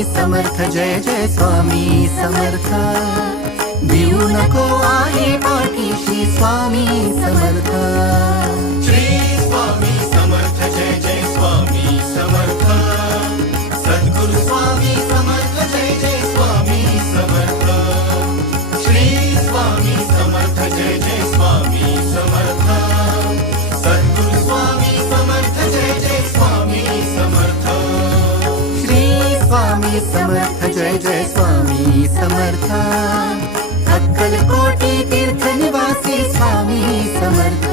स्वामी समर्थ, जय जय स्वामी समर्थ। भिवू नको आहे पाठीशी स्वामी समर्थ। श्री स्वामी समर्थ, जय जय स्वामी समर्थ। सद्गुरु स्वामी समर्थ, जय जय स्वामी समर्थ। श्री स्वामी समर्थ, जय जय स्वामी समर्थ। सद्गुरु स्वामी समर्थ, जय जय स्वामी समर्थ। श्री स्वामी समर्थ, जय जय स्वामी समर्थ। अक्कलकोटी तीर्थ निवासी स्वामी समर्थ।